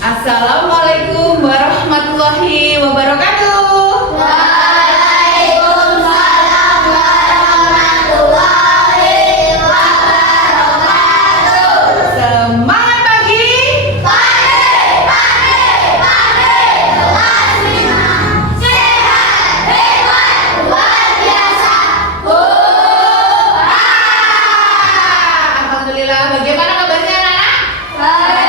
Assalamualaikum warahmatullahi wabarakatuh. Waalaikumsalam warahmatullahi wabarakatuh. Semangat pagi. Pagi, kelas 5. Sehat, hebat, luar biasa. Hurra! Alhamdulillah. Bagaimana kabarnya anak-anak? Baik.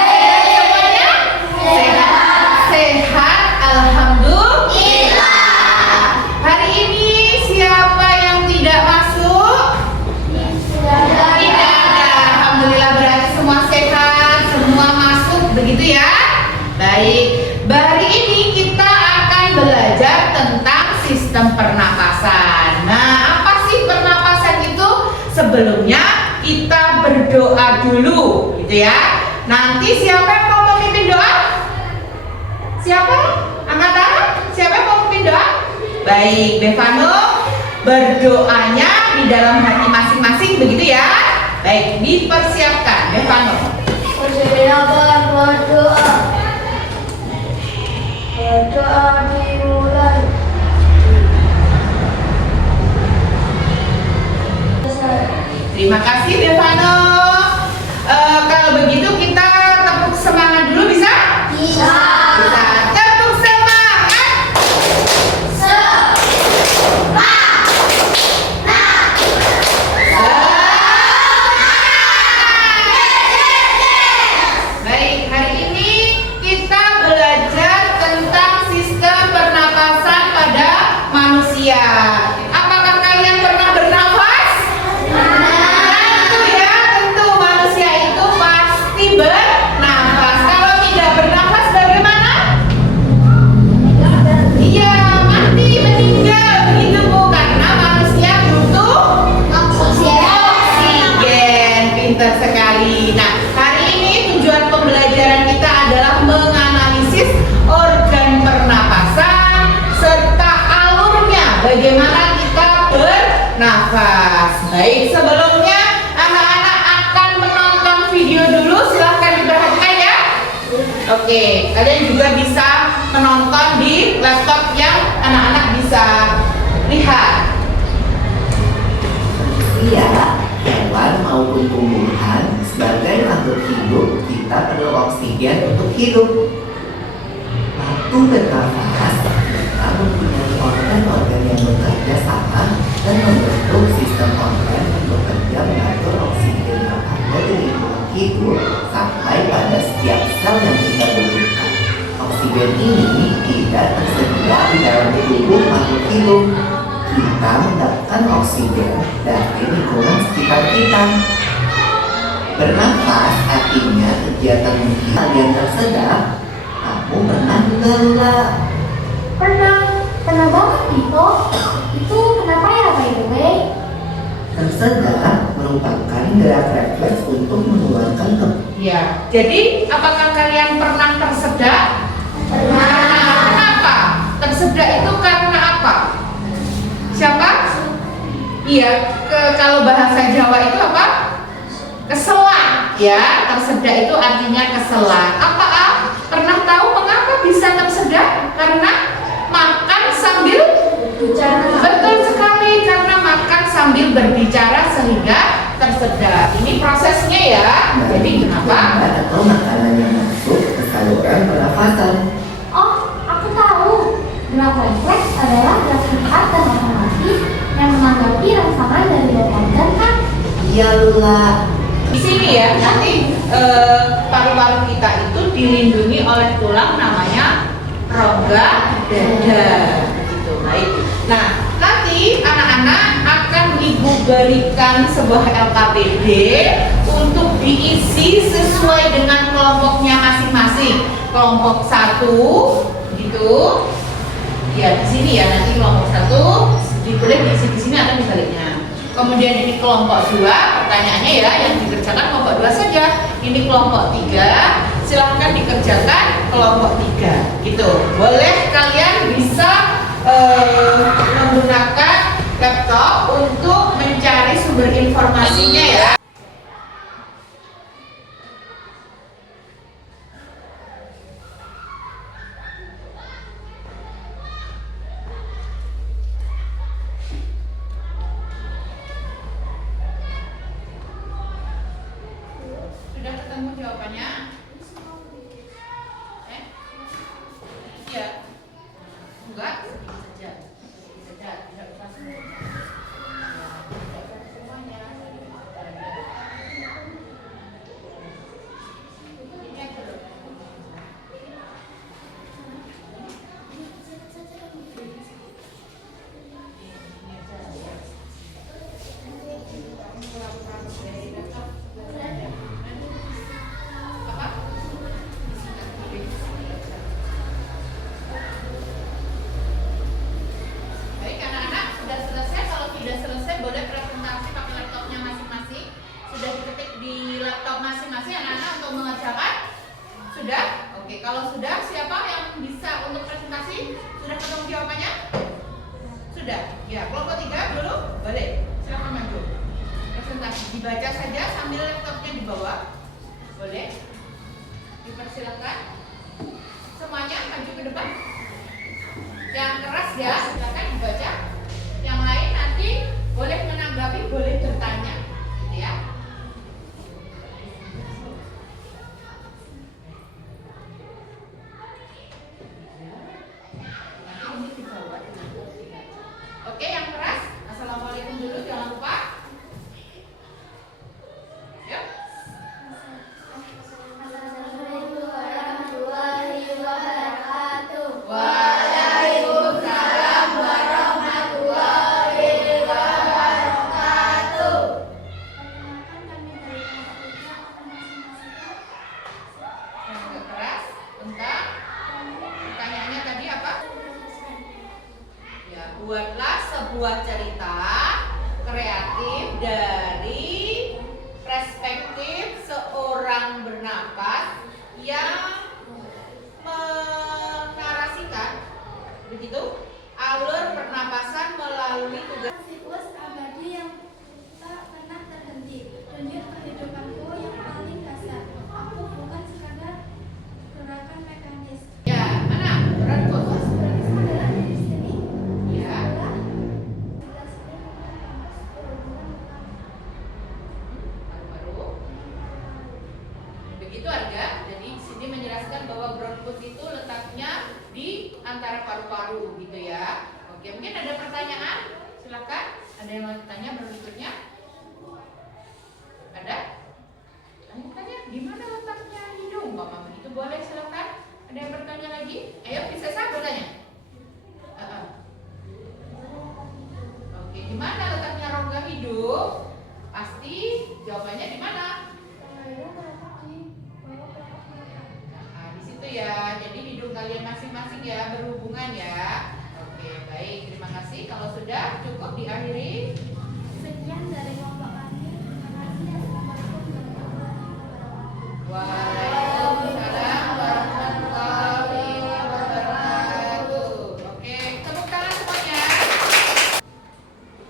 Sehat, alhamdulillah. Hari ini siapa yang tidak masuk? Tidak ada. Alhamdulillah, berarti semua sehat, semua masuk, begitu ya? Baik. Hari ini kita akan belajar tentang sistem pernapasan. Nah, apa sih pernapasan itu? Sebelumnya kita berdoa dulu, gitu ya. Nanti siapa yang mau memimpin doa? Siapa? Angkat tangan. Siapa yang mau memimpin doa? Baik, Devano, berdoanya di dalam hati masing-masing, begitu ya? Baik, dipersiapkan, Devano. Persilakan berdoa. Berdoa dimulai. Terima kasih, Devano. Kalau begitu kita tepuk semangat dulu, bisa? Bisa. Bisa. Tepuk semangat. Baik, hari ini kita belajar tentang sistem pernapasan pada manusia. Apakah kalian pernah bernafas? Tentu ya, tentu manusia itu pasti bernafas. Kalau tidak bernafas bagaimana? Iya, mati, meninggal, begitu Bu. Karena manusia butuh oksigen. Pintar sekali. Nah, hari ini tujuan pembelajaran kita adalah menganalisis organ pernapasan serta alurnya. Bagaimana kita bernafas. Baik, sebelumnya anak-anak akan menonton video dulu. Silahkan diperhatikan ya. Oke, kalian juga bisa menonton di laptop yang anak-anak bisa lihat. Iya, hewan maupun tumbuhan sebagai makhluk hidup kita perlu oksigen untuk hidup. Waktu bernafas, kita mempunyai organ-organ yang bekerja sama dan membentuk sistem organ yang bekerja mengatur oksigen yang ada di lingkungan hidup sampai pada setiap sel yang kita butuhkan. Oksigen ini tidak tersedia di dalam tubuh makhluk hidup. Kita mendapatkan oksigen dari lingkungan sekitar kita. Bernafas artinya kegiatan menghela yang tersedak. Kamu pernah lelah? Pernah banget Dito. Itu kenapa ya by the way? Tersedak merupakan gerak refleks untuk mengeluarkan Ya, jadi apakah kalian pernah tersedak? Pernah. Kenapa? Tersedak itu karena apa? Siapa? Iya, kalau bahasa Jawa itu apa? Keselak. Ya, tersedak itu artinya keselak. Apa? Pernah tahu mengapa bisa tersedak? Karena makan sambil Bicara. betul sekali, karena makan sambil berbicara sehingga tersedak. Ini prosesnya ya. Jadi kenapa? atau makanan yang masuk ke saluran pernafasan. Oh, aku tahu. Gerak refleks adalah gerak cepat dan otomatis yang menanggapi rangsangan dari organ kan? Iyalah. Di sini ya, nanti paru-paru kita itu dilindungi oleh tulang namanya rongga dada. Gitu, baik. Nah, nanti anak-anak akan ibu berikan sebuah LKPD untuk diisi sesuai dengan kelompoknya masing-masing. Kelompok 1, gitu. Ya, di sini ya, nanti kelompok 1 boleh diisi di sini atau di baliknya. Kemudian ini kelompok 2, pertanyaannya ya yang dikerjakan kelompok 2 saja. Ini kelompok 3, silahkan dikerjakan kelompok 3 gitu. Boleh kalian bisa menggunakan laptop untuk mencari sumber informasinya ya. kalau sudah, siapa yang bisa untuk presentasi? Sudah ketemu jawabannya? Sudah. Ya, kelompok 3 dulu, balik. Silakan maju. Presentasi dibaca saja sambil laptopnya dibawa. Boleh? Dipersilakan. Semuanya maju ke depan. Yang keras ya, silakan dibaca. Yang lain nanti boleh menanggapi, boleh bertanya, gitu ya. Oke, yang keras. Assalamualaikum dulu, jangan lupa. Yuk. Assalamualaikum warahmatullahi wabarakatuh. Waalaikumsalam warahmatullahi wabarakatuh. Perkenalkan kami dari kelompok 3 akan presentasikan Yang agak keras tentang pertanyaannya tadi apa? Ya, buatlah sebuah cerita kreatif dari perspektif seorang bernapas yang menarasikan begitu alur pernapasan melalui tugas. siklus abadi yang tak pernah terhenti. Tunjuk kehidupanku yang paling dasar. Aku bukan sekadar gerakan mekanis. Ya, mana? Berat khusus. Adalah diri sendiri. Ya. Adalah jelas ini bukan Baru-baru. Begitu Arga. Jadi di sini menjelaskan bahwa bronkus itu letaknya di antara paru-paru gitu ya. Oke, mungkin ada pertanyaan? Silakan. Ada yang mau tanya berikutnya? Ada? Tanya, di mana letaknya hidung, Pak Mama? Itu boleh silakan. Ada yang bertanya lagi? Ayo, bisa saya bertanya? Oke, di mana letaknya rongga hidung? Pasti jawabannya di mana? Nah, di situ ya. Jadi hidung kalian masing-masing ya berhubungan ya. Oke, baik. Terima kasih. Kalau sudah cukup diakhiri. Sekian dari kelompok kami. Terima kasih. Assalamualaikum warahmatullahi wabarakatuh. Waalaikumsalam warahmatullahi wabarakatuh. Oke, tepuk tangan semuanya.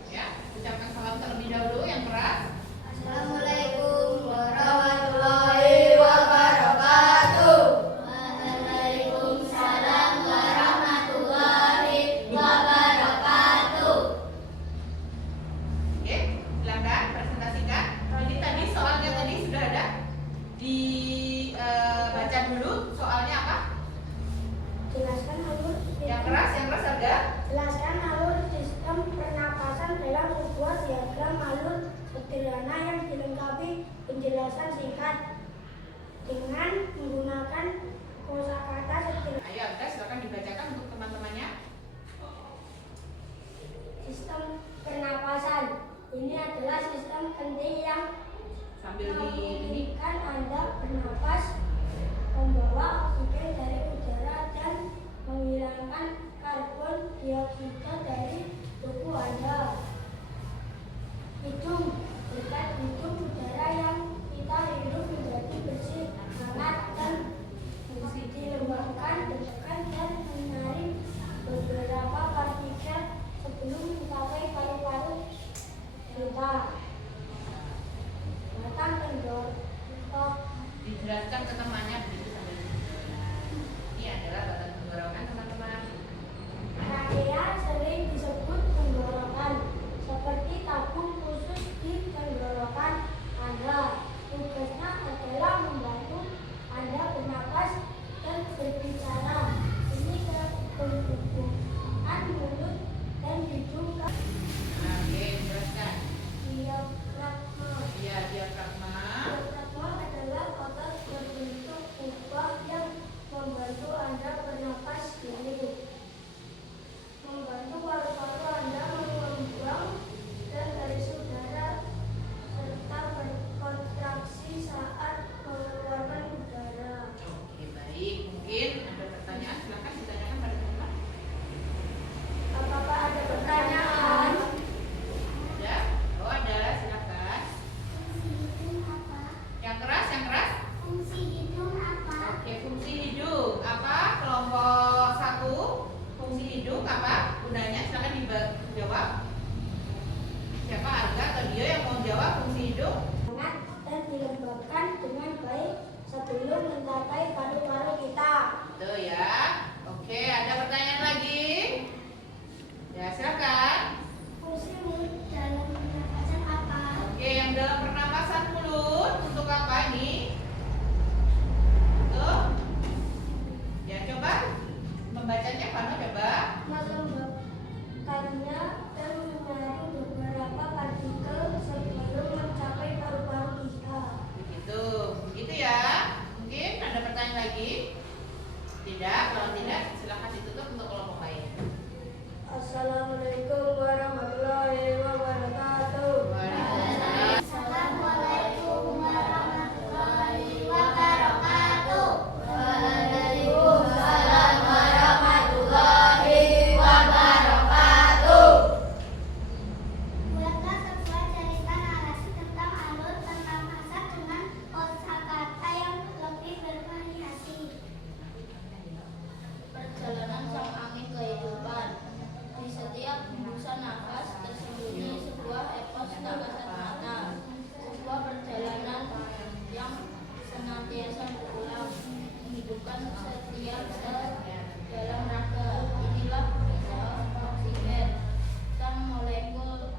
Ya, ucapkan salam terlebih dahulu yang keras. Assalamualaikum warahmatullahi wabarakatuh. Waalaikumsalam warahmatullahi wabarakatuh. Oke, silakan presentasikan. Jadi tadi soalnya tadi sudah ada. Dibaca dulu soalnya apa? Jelaskan alur Yang keras ada. Jelaskan alur sistem pernapasan dalam sebuah diagram alur sederhana yang dilengkapi penjelasan singkat dengan menggunakan kosakata sederhana. Ayo, Anda silakan dibacakan untuk teman-temannya. Sistem pernapasan ini adalah sistem penting yang Sambil di ini. memungkinkan Anda bernapas, membawa oksigen dari udara dan menghilangkan karbon dioksida dari tubuh Anda. Hidung, dekat hidung udara yang kita hirup Tidak, kalau tidak silakan ditutup untuk kelompok lain. Assalamualaikum warahmatullahi wabarakatuh. Waalaikumsalam. Assalamualaikum warahmatullahi wabarakatuh. Waalaikumsalam warahmatullahi wabarakatuh. Buatlah sebuah cerita narasi tentang alur pernapasan dengan kosakata yang lebih bervariasi. Perjalanan sang angin kehidupan. Di setiap hembusan nafas tersembunyi sebuah epos tak kasat mata, sebuah perjalanan yang senantiasa berulang, menghidupkan setiap sel dalam raga. Inilah oksigen, sang molekul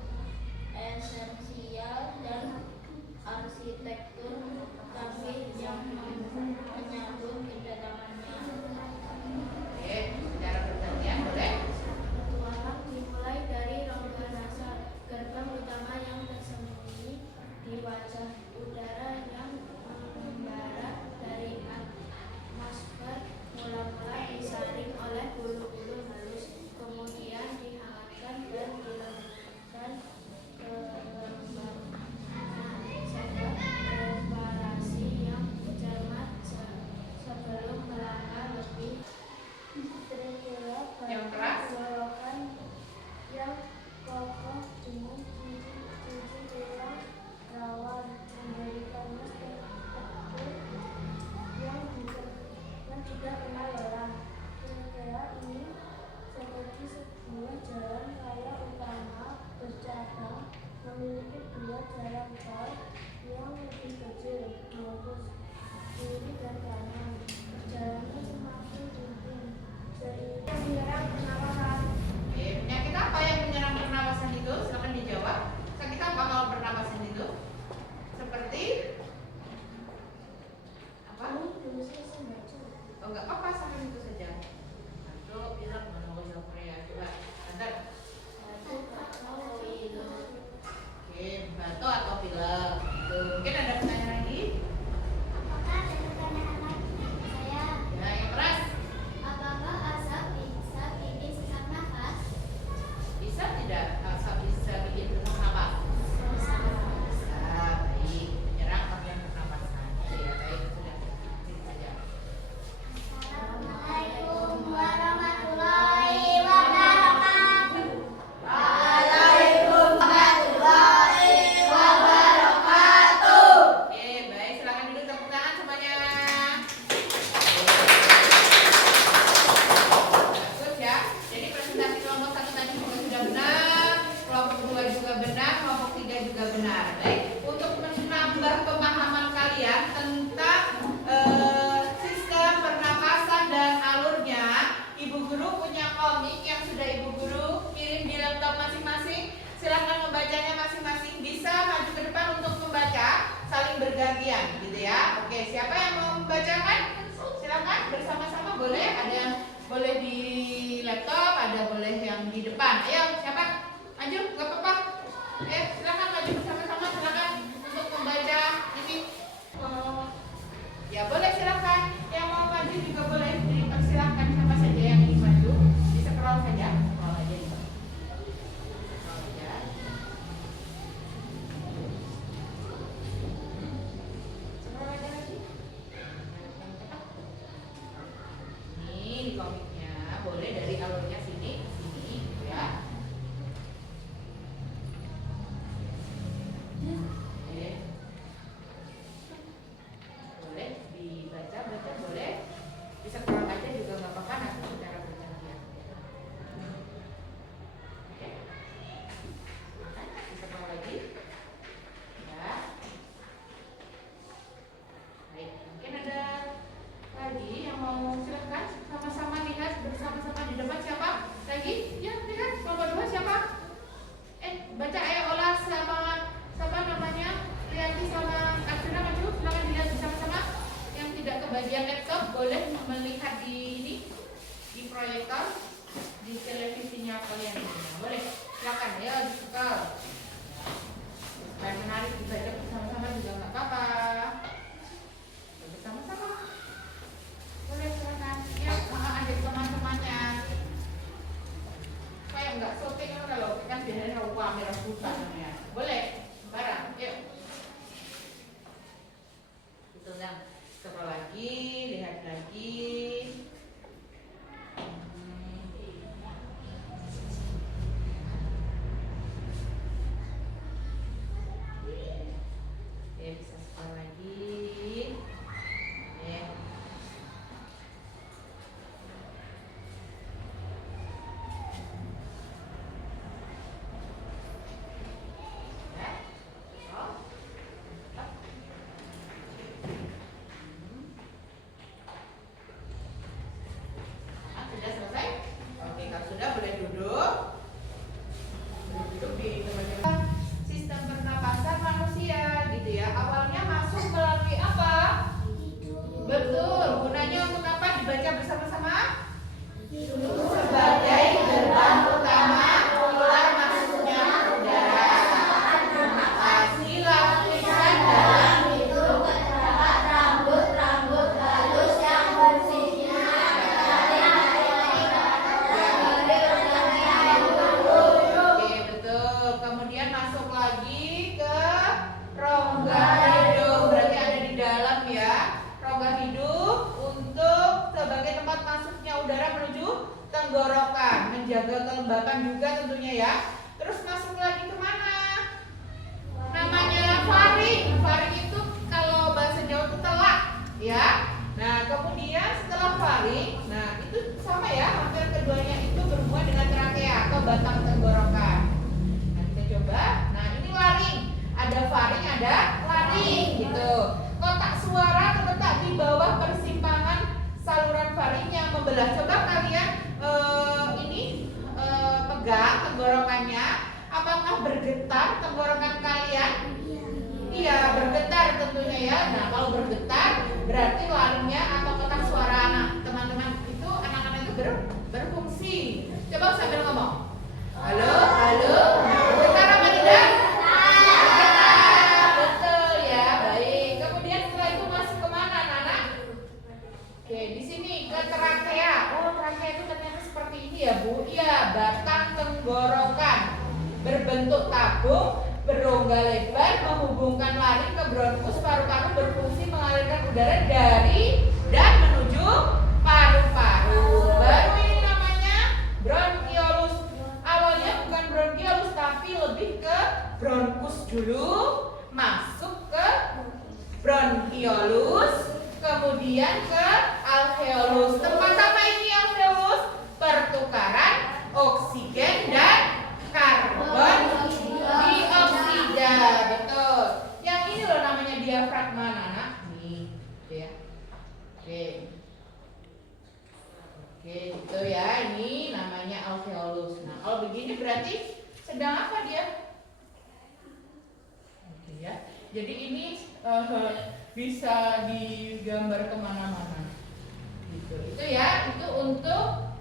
esensial dan arsitektur canggih yang menyambut kedatangannya. Oke, secara bergantian boleh. Petualang dimulai dari rongga nasal, gerbang utama yang tersembunyi di wajah. Udara yang membara dari atmosfer mula-mula disaring oleh bulu-bulu halus, kemudian dihangatkan dan dilembutkan ke lembab. Sebuah preparasi yang cermat sebelum melangkah lebih Yang keras. Golokan yang kokoh dengan cincin tulang rawan memberikannya struktur yang tidak kenal lelah. Kira-kira ini seperti sebuah jalan raya utama bercabang memiliki dua jalan tol yang lebih kecil, lurus kiri dan kanan. Jalannya semakin tinggi seiring menyerang pernapasan. Oke, penyakit apa yang menyerang pernapasan itu? Silakan dijawab. Sakit apa kalau pernapasan itu? Seperti apa? Oh, enggak apa-apa, sampai itu saja. Batuk, pilek, monokorea. Coba, antar. Oke, batuk atau pilek. Tuh, mungkin ada pertanyaan lagi? Apakah ada pertanyaan lagi dari saya? Ya, yang keras. Apakah asap bisa bikin sesak nafas? Bisa tidak asap bisa bikin sesak napas? Bisa, baik. Menyerang organ pernapasan. Ya, baik, sudah. Ini saja. Assalamualaikum warahmatullahi wabarakatuh. Oke, baik. Silakan duduk, tepuk tangan semuanya. Bagus ya. Jadi presentasi kelompok 1 tadi juga sudah benar, kelompok 2 juga benar, kelompok 3 juga benar. Baik. Untuk menambah pemahaman kalian tentang sistem pernapasan dan alurnya, Ibu Guru punya komik yang sudah Ibu Guru kirim di laptop masing-masing. Silakan membacanya masing-masing. Bisa maju ke depan untuk membaca, saling bergantian, gitu ya. Oke, siapa yang mau membacakan? Silakan bersama-sama, boleh. Ada yang boleh di laptop, ada boleh yang di depan. Ayo, siapa? Maju, nggak apa-apa. Oke, silakan maju bersama-sama. Silakan untuk membaca ini. Ya boleh, silakan. Yang mau maju juga boleh. Dipersilakan siapa saja yang ingin maju. Di scroll saja. Scroll aja di bawah. Scroll aja. Scroll aja lagi. Ini di komiknya boleh dari alurnya sini, sini, ya. Oke. Boleh dibaca boleh. Bisa scroll aja juga nggak apa-apa, nanti secara bergantian. Oke. Bisa scroll lagi. Ya. Baik, mungkin ada lagi yang mau silakan sama-sama lihat bersama-sama di depan siapa? Lagi? Ya, lihat kelompok 2 siapa? Baca ayo olah sama namanya? Riyati sama Arjuna maju, silakan dilihat bersama-sama. Yang tidak kebagian laptop boleh melihat di ini di proyektor di televisinya kalian. Boleh, silakan ya dibuka. Supaya menarik dibaca bersama-sama juga nggak apa-apa. Bersama-sama. Boleh silakan. Ya. tenggorokan, menjaga kelembapan juga tentunya ya. Terus masuk lagi ke mana? Namanya faring. Faring itu kalau bahasa Jawa itu telak, ya. Nah, kemudian setelah faring, nah itu sama ya, hampir keduanya itu berhubungan dengan trakea atau batang tenggorokan. Nah, kita coba. Nah, ini laring. Ada faring, ada laring gitu. Kotak suara terletak di bawah persimpangan saluran faring yang membelah. Coba kalian pegang tenggorokannya. Apakah bergetar tenggorokan kalian? Iya, bergetar tentunya ya. Nah, kalau bergetar berarti laringnya atau kotak suara anak teman-teman itu, anak-anak itu berfungsi. Coba sambil ngomong. Halo, halo. Bergetar apa tidak? Bergetar. Betul ya, baik. Kemudian setelah itu masuk kemana, anak-anak? Oke, di sini ke trakea. Oh, trakea itu ternyata seperti ini ya, Bu. Iya, batang tenggorokan berbentuk tabung, berongga lebar, menghubungkan laring ke bronkus. Paru-paru berfungsi mengalirkan udara dari dan menuju paru-paru. Baru ini namanya bronkiolus. Awalnya bukan bronkiolus tapi lebih ke bronkus dulu, masuk ke bronkiolus, kemudian ke alveolus. Tempat apa ini alveolus? Pertukaran oksigen dan karbon dioksida. Betul. Yang ini loh namanya diafragma, anak. Nih, gitu ya. Oke. Oke, gitu ya. Ini namanya alveolus. Nah, kalau begini berarti sedang apa dia? Oke ya. Jadi ini bisa digambar kemana-mana. Gitu. Itu ya. Itu untuk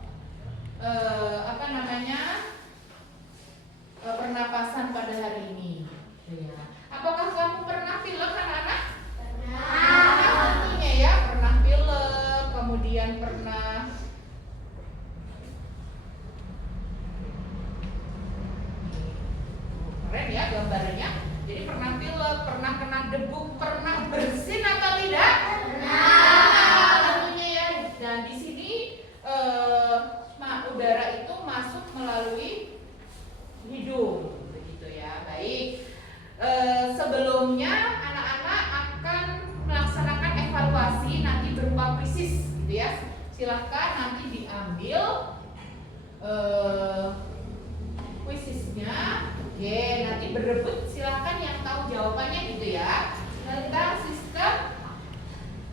pernapasan pada hari ini. Ya. Apakah kamu pernah pilek, anak-anak? Pernah. Tentunya ya, pernah pilek, kemudian pernah keren ya gambarnya. Jadi pernah pilek, pernah kena debu, pernah bersin atau tidak? Pernah. Tentunya ya. Dan di sini udara itu masuk melalui hidung, begitu ya. Baik. Sebelumnya anak-anak akan melaksanakan evaluasi nanti berupa kuisis, gitu ya. Silahkan nanti diambil kuisisnya. Oke, nanti berebut. Silahkan yang tahu jawabannya, gitu ya. Tentang sistem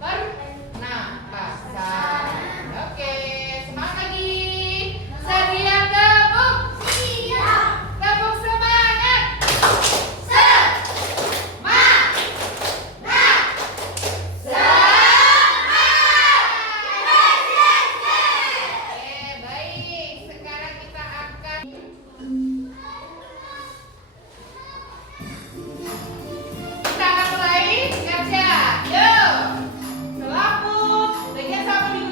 pernapasan. Oke, semangat lagi. Sedia tepuk. Siap. Tepuk semangat. Semangat. Oke, baik. Sekarang kita akan mulai. Siap-siap. Yuk. Selaput. Bagian sapu di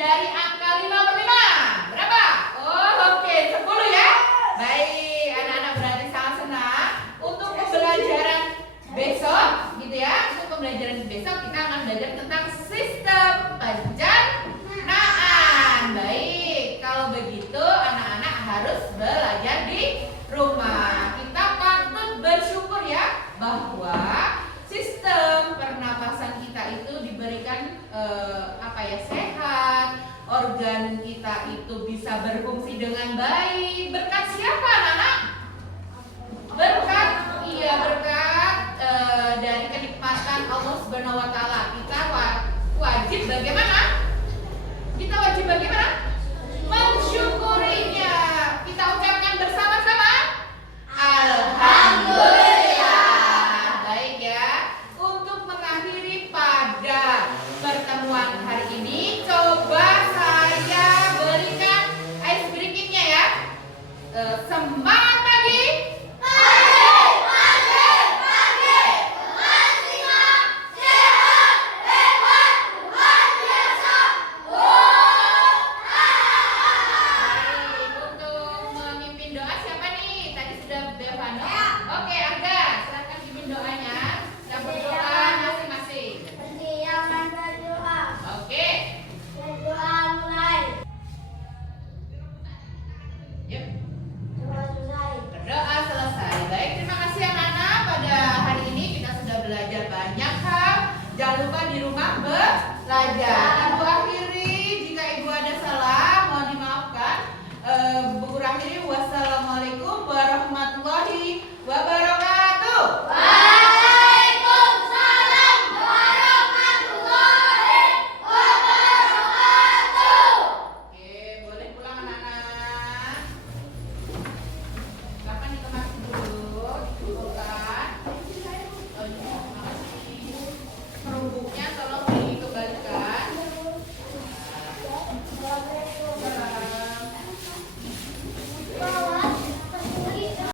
dari angka 5 per 5. Berapa? Oh, oke, 10 ya. Baik, anak-anak berarti sangat senang. Untuk pembelajaran besok, gitu ya. Untuk pembelajaran besok kita akan belajar tentang sistem pencernaan. Baik, kalau begitu anak-anak harus belajar di rumah. Kita patut bersyukur ya bahwa sistem pernapasan kita itu diberikan sehat, organ kita itu bisa berfungsi dengan baik. Berkat siapa, anak-anak? Berkat dari kenikmatan Allah Subhanahu wa taala. Kita wajib bagaimana?